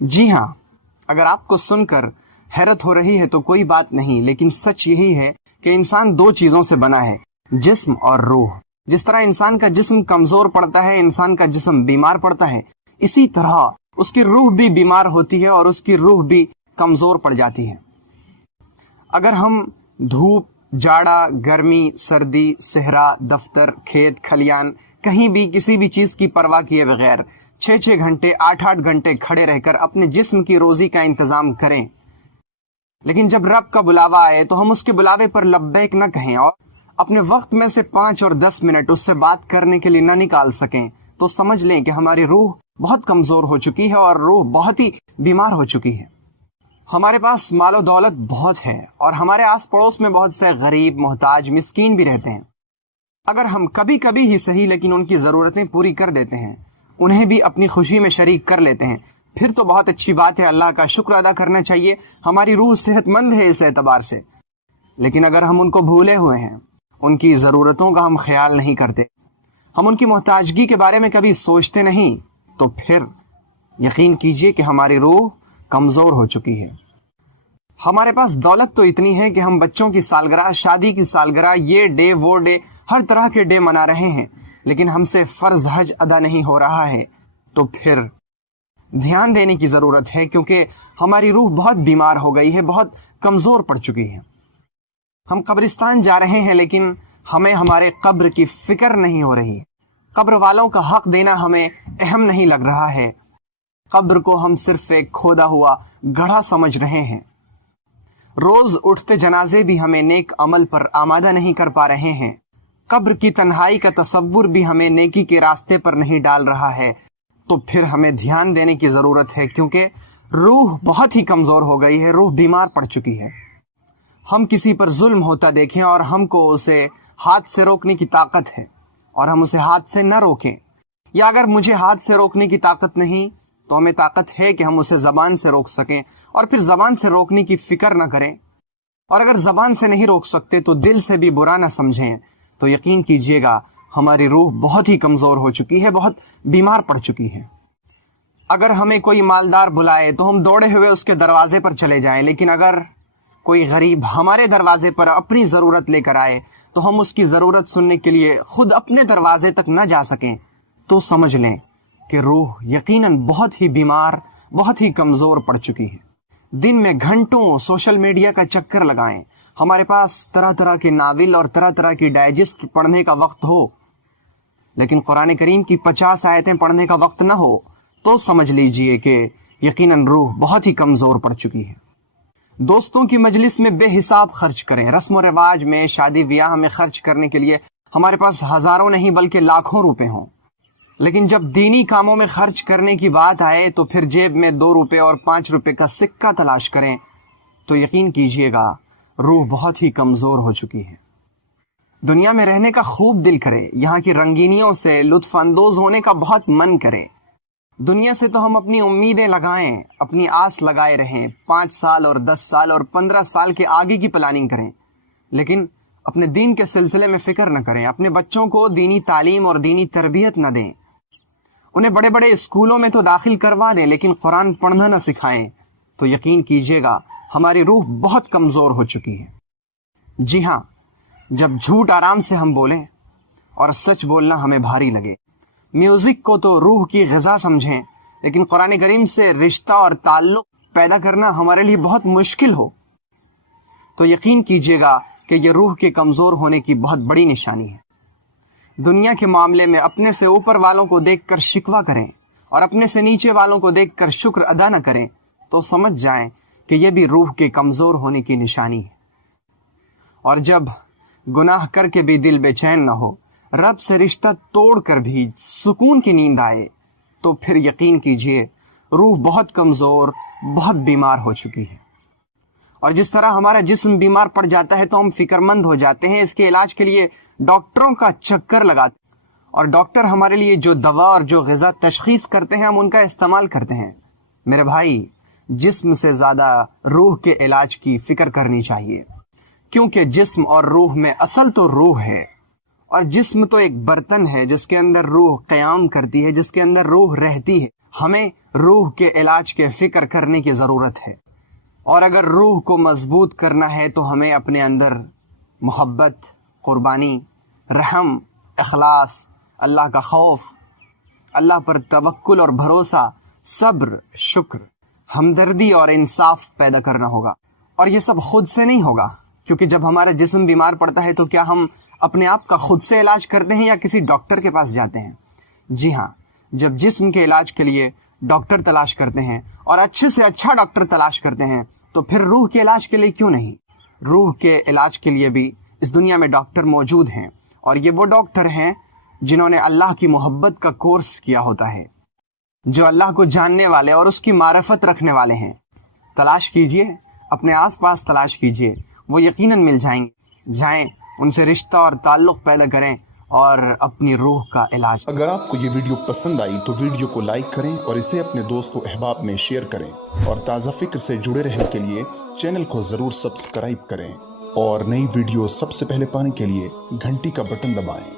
جی ہاں، اگر آپ کو سن کر حیرت ہو رہی ہے تو کوئی بات نہیں، لیکن سچ یہی ہے کہ انسان دو چیزوں سے بنا ہے، جسم اور روح۔ جس طرح انسان کا جسم کمزور پڑتا ہے، انسان کا جسم بیمار پڑتا ہے، اسی طرح اس کی روح بھی بیمار ہوتی ہے اور اس کی روح بھی کمزور پڑ جاتی ہے۔ اگر ہم دھوپ، جاڑا، گرمی، سردی، صحرا، دفتر، کھیت، کھلیان، کہیں بھی کسی بھی چیز کی پرواہ کیے بغیر 6 گھنٹے، 8 گھنٹے کھڑے رہ کر اپنے جسم کی روزی کا انتظام کریں، لیکن جب رب کا بلاوا آئے تو ہم اس کے بلاوے پر لبیک نہ کہیں اور اپنے وقت میں سے 5 اور 10 منٹ اس سے بات کرنے کے لیے نہ نکال سکیں، تو سمجھ لیں کہ ہماری روح بہت کمزور ہو چکی ہے اور روح بہت ہی بیمار ہو چکی ہے۔ ہمارے پاس مال و دولت بہت ہے اور ہمارے آس پڑوس میں بہت سے غریب، محتاج، مسکین بھی رہتے ہیں۔ اگر ہم کبھی کبھی ہی صحیح لیکن ان کی ضرورتیں پوری کر دیتے ہیں، انہیں بھی اپنی خوشی میں شریک کر لیتے ہیں، پھر تو بہت اچھی بات ہے، اللہ کا شکر ادا کرنا چاہیے، ہماری روح صحت مند ہے اس اعتبار سے۔ لیکن اگر ہم ان کو بھولے ہوئے ہیں، ان کی ضرورتوں کا ہم خیال نہیں کرتے، ہم ان کی محتاجگی کے بارے میں کبھی سوچتے نہیں، تو پھر یقین کیجئے کہ ہماری روح کمزور ہو چکی ہے۔ ہمارے پاس دولت تو اتنی ہے کہ ہم بچوں کی سالگرہ، شادی کی سالگرہ، یہ ڈے وہ ڈے، ہر طرح کے ڈے منا رہے ہیں، لیکن ہم سے فرض حج ادا نہیں ہو رہا ہے، تو پھر دھیان دینے کی ضرورت ہے، کیونکہ ہماری روح بہت بیمار ہو گئی ہے، بہت کمزور پڑ چکی ہے۔ ہم قبرستان جا رہے ہیں لیکن ہمیں ہمارے قبر کی فکر نہیں ہو رہی، قبر والوں کا حق دینا ہمیں اہم نہیں لگ رہا ہے، قبر کو ہم صرف ایک کھودا ہوا گڑھا سمجھ رہے ہیں۔ روز اٹھتے جنازے بھی ہمیں نیک عمل پر آمادہ نہیں کر پا رہے ہیں، قبر کی تنہائی کا تصور بھی ہمیں نیکی کے راستے پر نہیں ڈال رہا ہے، تو پھر ہمیں دھیان دینے کی ضرورت ہے، کیونکہ روح بہت ہی کمزور ہو گئی ہے، روح بیمار پڑ چکی ہے۔ ہم کسی پر ظلم ہوتا دیکھیں اور ہم کو اسے ہاتھ سے روکنے کی طاقت ہے اور ہم اسے ہاتھ سے نہ روکیں، یا اگر مجھے ہاتھ سے روکنے کی طاقت نہیں تو ہمیں طاقت ہے کہ ہم اسے زبان سے روک سکیں اور پھر زبان سے روکنے کی فکر نہ کریں، اور اگر زبان سے نہیں روک سکتے تو دل سے بھی برا نہ سمجھیں، تو یقین کیجئے گا ہماری روح بہت ہی کمزور ہو چکی ہے، بہت بیمار پڑ چکی ہے۔ اگر ہمیں کوئی مالدار بلائے تو ہم دوڑے ہوئے اس کے دروازے پر چلے جائیں، لیکن اگر کوئی غریب ہمارے دروازے پر اپنی ضرورت لے کر آئے تو ہم اس کی ضرورت سننے کے لیے خود اپنے دروازے تک نہ جا سکیں، تو سمجھ لیں کہ روح یقیناً بہت ہی بیمار، بہت ہی کمزور پڑ چکی ہے۔ دن میں گھنٹوں سوشل میڈیا کا چکر لگائیں، ہمارے پاس طرح طرح کے ناول اور طرح طرح کی ڈائجسٹ پڑھنے کا وقت ہو، لیکن قرآن کریم کی 50 آیتیں پڑھنے کا وقت نہ ہو، تو سمجھ لیجئے کہ یقیناً روح بہت ہی کمزور پڑ چکی ہے۔ دوستوں کی مجلس میں بے حساب خرچ کریں، رسم و رواج میں، شادی بیاہ میں خرچ کرنے کے لیے ہمارے پاس ہزاروں نہیں بلکہ لاکھوں روپے ہوں، لیکن جب دینی کاموں میں خرچ کرنے کی بات آئے تو پھر جیب میں 2 روپے اور 5 روپے کا سکہ تلاش کریں، تو یقین کیجئے گا روح بہت ہی کمزور ہو چکی ہے۔ دنیا میں رہنے کا خوب دل کرے، یہاں کی رنگینیوں سے لطف اندوز ہونے کا بہت من کرے، دنیا سے تو ہم اپنی امیدیں لگائیں، اپنی آس لگائے رہیں، 5 سال اور 10 سال اور 15 سال کے آگے کی پلاننگ کریں، لیکن اپنے دین کے سلسلے میں فکر نہ کریں، اپنے بچوں کو دینی تعلیم اور دینی تربیت نہ دیں، انہیں بڑے بڑے اسکولوں میں تو داخل کروا دیں لیکن قرآن پڑھنا نہ سکھائیں، تو یقین کیجئے گا ہماری روح بہت کمزور ہو چکی ہے۔ جی ہاں، جب جھوٹ آرام سے ہم بولیں اور سچ بولنا ہمیں بھاری لگے، میوزک کو تو روح کی غذا سمجھیں، لیکن قرآن کریم سے رشتہ اور تعلق پیدا کرنا ہمارے لیے بہت مشکل ہو، تو یقین کیجئے گا کہ یہ روح کے کمزور ہونے کی بہت بڑی نشانی ہے۔ دنیا کے معاملے میں اپنے سے اوپر والوں کو دیکھ کر شکوہ کریں اور اپنے سے نیچے والوں کو دیکھ کر شکر ادا نہ کریں، تو سمجھ جائیں کہ یہ بھی روح کے کمزور ہونے کی نشانی ہے۔ اور جب گناہ کر کے بھی دل بے چین نہ ہو، رب سے رشتہ توڑ کر بھی سکون کی نیند آئے، تو پھر یقین کیجئے روح بہت کمزور، بہت بیمار ہو چکی ہے۔ اور جس طرح ہمارا جسم بیمار پڑ جاتا ہے تو ہم فکر مند ہو جاتے ہیں، اس کے علاج کے لیے ڈاکٹروں کا چکر لگاتے ہیں، اور ڈاکٹر ہمارے لیے جو دوا اور جو غذا تشخیص کرتے ہیں ہم ان کا استعمال کرتے ہیں۔ میرے بھائی، جسم سے زیادہ روح کے علاج کی فکر کرنی چاہیے، کیونکہ جسم اور روح میں اصل تو روح ہے، اور جسم تو ایک برتن ہے جس کے اندر روح قیام کرتی ہے، جس کے اندر روح رہتی ہے۔ ہمیں روح کے علاج کے فکر کرنے کی ضرورت ہے، اور اگر روح کو مضبوط کرنا ہے تو ہمیں اپنے اندر محبت، قربانی، رحم، اخلاص، اللہ کا خوف، اللہ پر توکل اور بھروسہ، صبر، شکر، ہمدردی اور انصاف پیدا کرنا ہوگا۔ اور یہ سب خود سے نہیں ہوگا، کیونکہ جب ہمارا جسم بیمار پڑتا ہے تو کیا ہم اپنے آپ کا خود سے علاج کرتے ہیں یا کسی ڈاکٹر کے پاس جاتے ہیں؟ جی ہاں، جب جسم کے علاج کے لیے ڈاکٹر تلاش کرتے ہیں اور اچھے سے اچھا ڈاکٹر تلاش کرتے ہیں تو پھر روح کے علاج کے لیے کیوں نہیں؟ روح کے علاج کے لیے بھی اس دنیا میں ڈاکٹر موجود ہیں، اور یہ وہ ڈاکٹر ہیں جنہوں نے اللہ کی محبت کا کورس کیا ہوتا ہے، جو اللہ کو جاننے والے اور اس کی معرفت رکھنے والے ہیں۔ تلاش کیجئے، اپنے آس پاس تلاش کیجئے، وہ یقیناً مل جائیں گے۔ جائیں، ان سے رشتہ اور تعلق پیدا کریں اور اپنی روح کا علاج۔ اگر آپ کو یہ ویڈیو پسند آئی تو ویڈیو کو لائک کریں اور اسے اپنے دوست و احباب میں شیئر کریں، اور تازہ فکر سے جڑے رہنے کے لیے چینل کو ضرور سبسکرائب کریں، اور نئی ویڈیو سب سے پہلے پانے کے لیے گھنٹی کا بٹن دبائیں۔